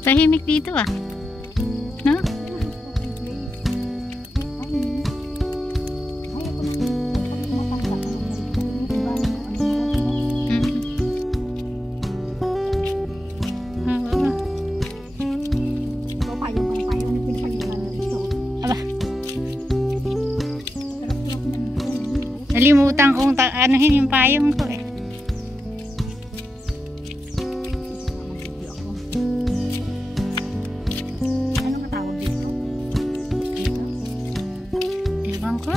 Tahimik dito ah. No? Nalimutan kong anuhin yung payong ko eh. Ano nga tawag dito? Ewan ko.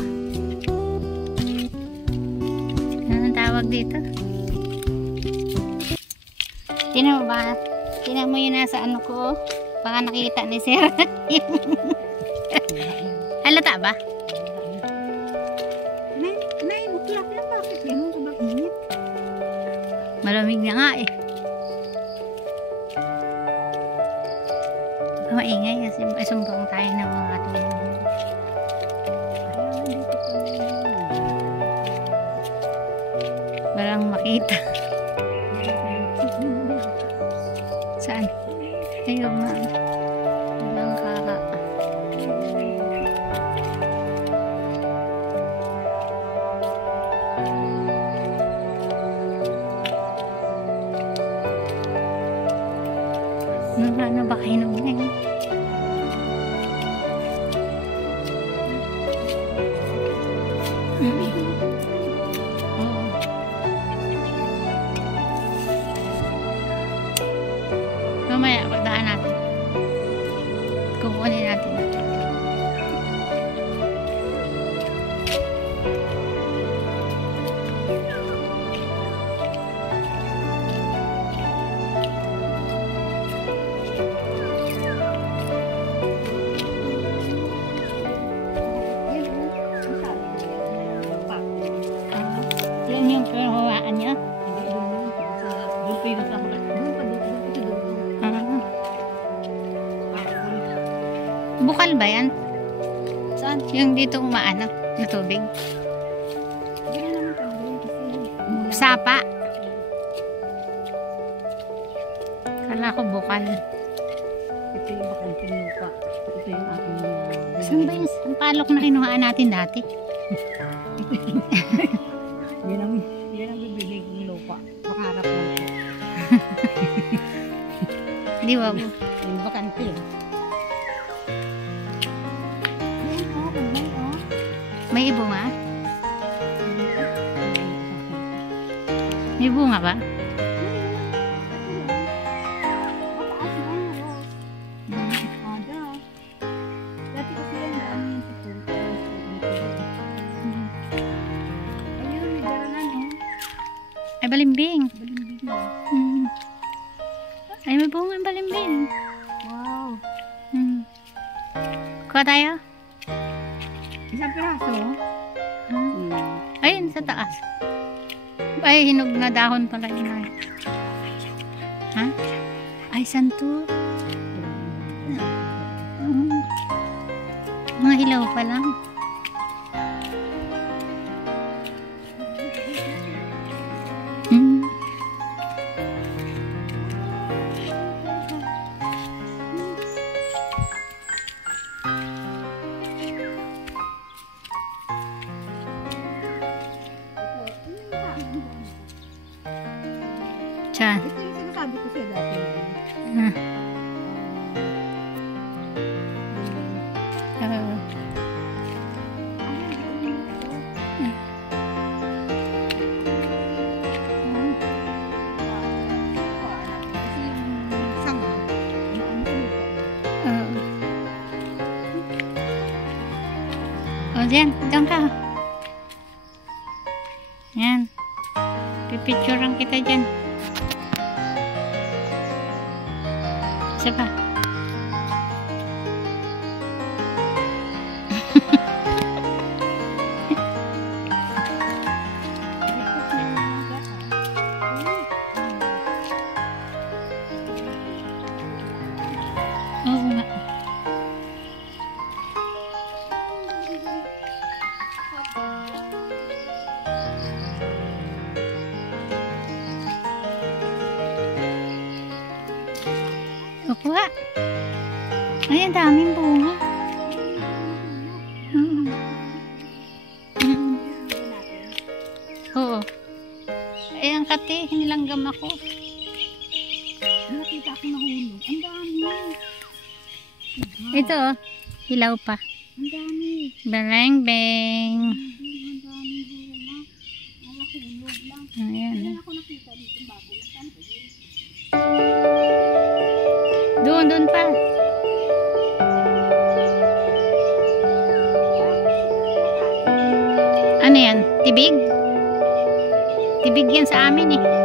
Ano ang tawag dito? Tinan mo ba? Tinan mo yun nasa ano ko. Baka nakita ni Sir. Halata ba? 9 o'clock na, bakit yan? Sobrang init. Malamig na nga eh. Maingay kasi sumbong tayo ng mga tulong. Walang makita. Saan? Ayun nga. Walang kaka. Ano ba kainom na yun? Oo. Mamaya, pagdaan natin. Kukunin natin. Yan yung hawaan niya. Bukal ba yan? Saan? Yung dito umaanap na tubig. Sapa. Kala ko bukal. Ito yung bakanting lupa. Ito yung aking Saan ba yung sampalok na kinuhaan natin dati? yan ang bibili ng lupa. Makaharap lang po. Di ba? Yung bakante. May bunga? May bunga ba? Ay, balimbing. Ay, may bunga yung balimbing. Wow. Kuha tayo? Isang piraso. Ayun, sa taas. Ay, hinog na dahon pala yun. Ha? Ay, santo. Mga hilaw pa lang. Tiyan. Ito yung sinasabi ko siya dati. O, diyan ka. Yan. Pipicturean kita dyan. Isa pa. Oo nga. Kukuha. Ay, ang daming bunga. Mm. Mm. Oo. Ay, ang kate, hinilanggam ako. Nakita ko nahulog. Ang dami. Ito, oh. Hilaw pa. Ang dami. Beng-beng. Ang dami bunga. Ang nahulog lang. Ayan. Kailan ako nakita dito yung bago. Saan ba yun? Doon pa. Ano yan? Tibig? Tibig yan sa amin eh.